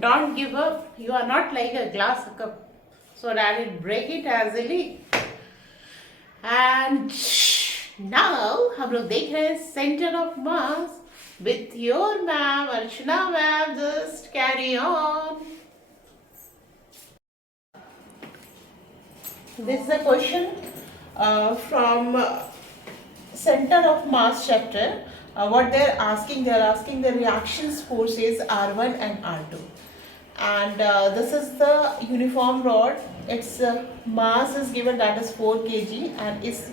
Don't give up. You are not like a glass cup so that it break it easily. And now हम लोग देख रहे हैं centre of mass with your ma'am Archana ma'am. Just carry on. This is a question from center of mass chapter. What they're asking the reactions forces R1 and R2. And this is the uniform rod. Its mass is given, that is 4 kg, and its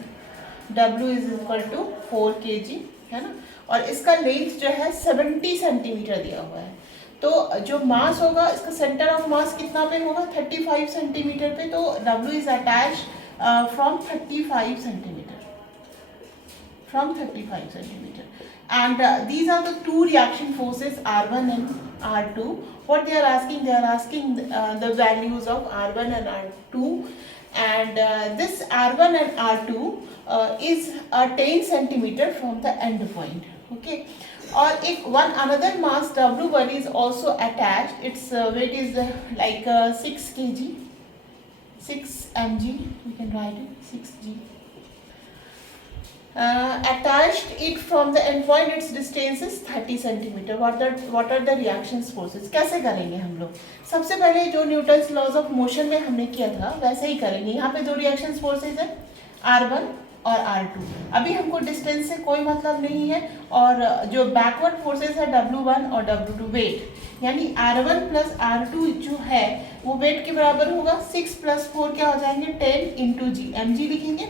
W is equal to 4 kg, है ना. और इसका length जो है 70 centimetre दिया हुआ है. तो जो मास होगा, इसका सेंटर ऑफ मास कितना पे होगा, 35 सेंटीमीटर पे. तो W is attach from 35 centimetre, and these are the two reaction forces R1 and R2. What they are asking the values of R1 and R2, and this R1 and R2 is 10 centimeter from the end point. Okay, or if another mass W1 is also attached, its weight is like 6 kg, 6 mg, we can write it 6g. Attached it from the end point, its distance is 30 centimeter. What are the reactions forces? कैसे करेंगे हम लोग? सबसे पहले जो Newton's laws of motion में हमने किया था वैसे ही करेंगे. यहाँ पे दो रिएक्शन फोर्सेज है, R1 और R2. अभी हमको डिस्टेंस से कोई मतलब नहीं है. और जो बैकवर्ड फोर्सेज है W1 और W2, वेट यानी R1 प्लस R2 जो है वो वेट के बराबर होगा. 6 प्लस 4 क्या हो जाएंगे, 10 इंटू जी, mg लिखेंगे.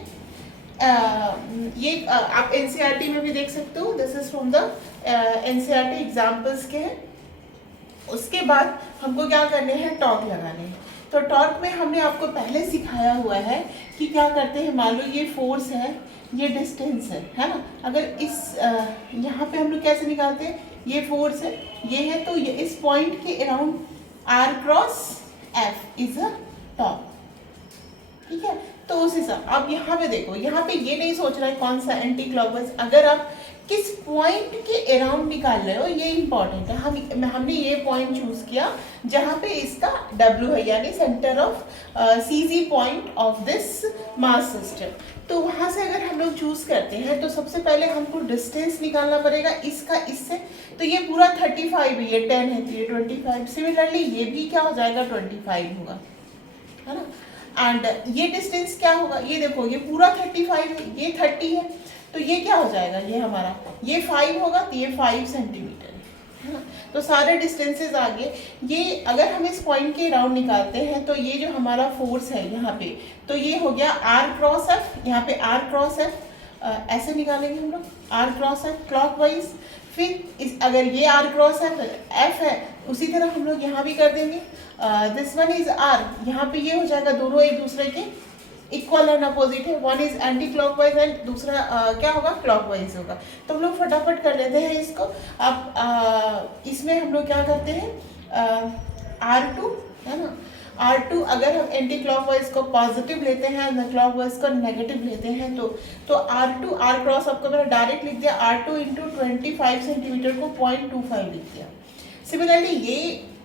ये आप एनसीईआरटी में भी देख सकते हो. This is from the NCERT examples के हैं. उसके बाद हमको क्या करने हैं, टॉर्क लगाने हैं. तो टॉर्क में हमने आपको पहले सिखाया हुआ है कि क्या करते हैं. मान लो ये फोर्स है, ये डिस्टेंस है ना. अगर इस यहाँ पे हम लोग कैसे निकालते हैं, ये फोर्स है, ये है, तो ये इस पॉइंट के around R cross F is a torque. ठीक है. तो उस हिसाब, अब यहाँ पे देखो, यहाँ पे ये नहीं सोच रहा है कौन सा एंटी क्लॉकवाइज, अगर आप किस पॉइंट के अराउंड निकाल रहे हो ये इंपॉर्टेंट है. हमने ये पॉइंट चूज किया जहाँ पे इसका W है, यानी centre of CZ point of this mass system. तो वहाँ से अगर हम लोग चूज करते हैं तो सबसे पहले हमको डिस्टेंस निकालना पड़ेगा इसका इससे. तो ये पूरा 35 है, ये 10 है, तो ये 25. सिमिलरली ये भी क्या हो जाएगा, 25 होगा, है ना. एंड ये डिस्टेंस क्या होगा, ये देखो, ये पूरा 35 है, ये 30 है, तो ये क्या हो जाएगा, ये हमारा ये 5 होगा, तो ये 5 सेंटीमीटर है ना. तो सारे डिस्टेंसेस आ गए. ये अगर हम इस पॉइंट के राउंड निकालते हैं तो ये जो हमारा फोर्स है यहाँ पे, तो ये हो गया R क्रॉस F. यहाँ पे R क्रॉस F ऐसे निकालेंगे हम लोग, R क्रॉस F क्लॉकवाइज. फिर अगर ये R क्रॉस F है, उसी तरह हम लोग यहाँ भी कर देंगे. दिस वन इज R, यहाँ पे ये हो जाएगा, दोनों एक दूसरे के इक्वल एंड अपोजिट है. One is anti clockwise and दूसरा क्या होगा, क्लॉकवाइज होगा. तो हम लोग फटाफट कर लेते हैं इसको. अब इसमें हम लोग क्या करते हैं, R2 है ना. R2 अगर हम एंटी क्लॉकवाइज को पॉजिटिव लेते हैं, क्लॉकवाइज को नेगेटिव लेते हैं, तो R2 R क्रॉस आपको मैंने डायरेक्ट लिख दिया, R2 इंटू 25 सेंटीमीटर को 0.25 लिख दिया. सिमिलरली ये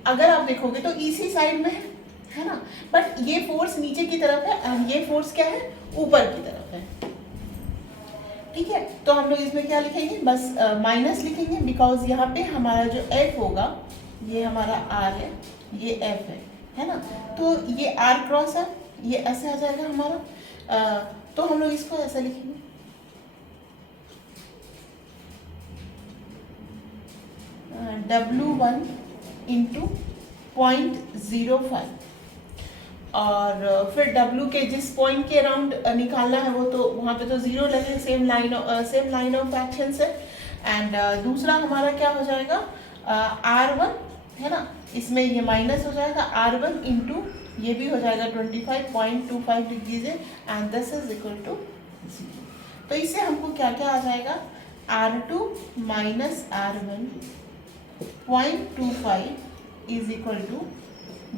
अगर आप देखोगे तो इसी साइड में है ना, बट ये फोर्स नीचे की तरफ है एंड ये फोर्स क्या है, ऊपर की तरफ है. ठीक है. तो हम लोग इसमें क्या लिखेंगे, बस माइनस लिखेंगे, बिकॉज यहाँ पे हमारा जो F होगा, ये हमारा R है, ये F है ना. तो ये R क्रॉस है, ये ऐसे आ जाएगा हमारा. तो हम लोग इसको ऐसे लिखेंगे, W1 इंटू 0.05. और फिर W के जिस पॉइंट के अराउंड निकालना है वो, तो वहाँ पे तो जीरो लगे, सेम लाइन ऑफ एक्शन से. एंड दूसरा हमारा क्या हो जाएगा, R1 है ना. इसमें ये माइनस हो जाएगा, R1 इंटू ये भी हो जाएगा 25.25 लिख दीजिए, and this is equal to 0. तो इससे हमको क्या क्या आ जाएगा, R2 minus R1 0.25 is equal to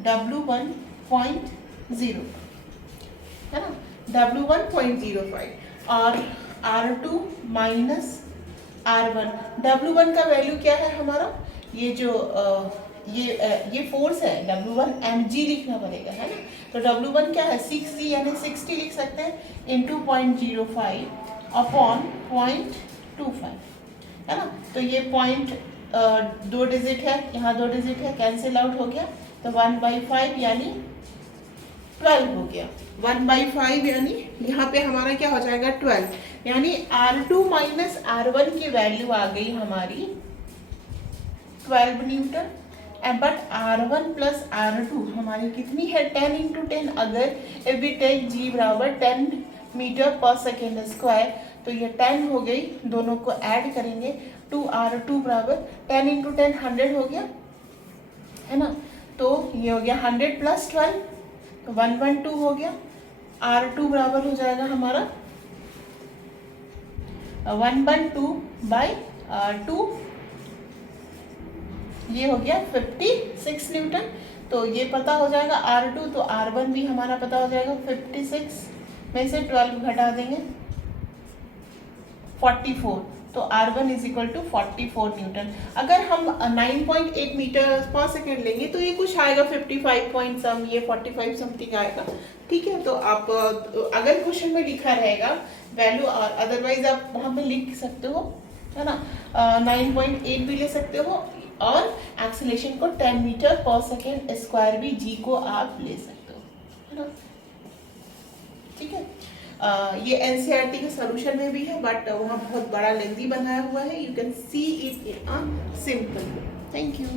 W1.05 है ना, W1.05. और R2 माइनस R1, W1 का वैल्यू क्या है हमारा, ये जो ये फोर्स है W1 mg लिखना पड़ेगा, है ना। तो W1 क्या है 6g यानी 60 लिख सकते हैं इंटू 0.05 अपॉन 0.25, है ना। तो ये पॉइंट 2 डिजिट है, यहाँ 2 डिजिट है, कैंसिल आउट हो गया। तो 1/5 यानी 12 हो गया। 1/5 यानी यहाँ पे हमारा क्या हो जाएगा 12, यानी R2 माइनस R1 की वैल्यू आ गई हमारी 12 Newton. But R1 plus R2 हमारी कितनी है 10 इंटू 10। अगर इफ वी टेक G बराबर 10 मीटर पर सेकेंड स्क्वायर, तो ये 10 हो गई, दोनों को ऐड करेंगे 2R2 बराबर 10 इंटू 10 100 हो गया, है ना। तो ये हो गया 100 प्लस 12 तो 112 हो गया। R2 बराबर हो जाएगा हमारा 112/2, ये हो गया 56 न्यूटन। तो ये पता हो जाएगा R2, तो R1 भी हमारा पता हो जाएगा 56 में से 12 घटा देंगे 44, तो R1 is equal to 44 Newton. अगर हम 9.8 मीटर पर सेकेंड लेंगे तो ये कुछ आएगा 55 पॉइंट सम, ये 45 समथिंग आएगा, ठीक है। तो आप अगर क्वेश्चन में लिखा रहेगा वैल्यू, अदरवाइज आप वहाँ पे लिख सकते हो, है ना। 9.8 भी ले सकते हो और एक्सेलरेशन को 10 मीटर पर सेकेंड स्क्वायर भी जी को आप ले सकते हो, है ना, ठीक है। ये एनसीईआरटी के सॉल्यूशन में भी है, बट वहाँ बहुत बड़ा लेंथी बनाया हुआ है। You can see it in a simple way. Thank you.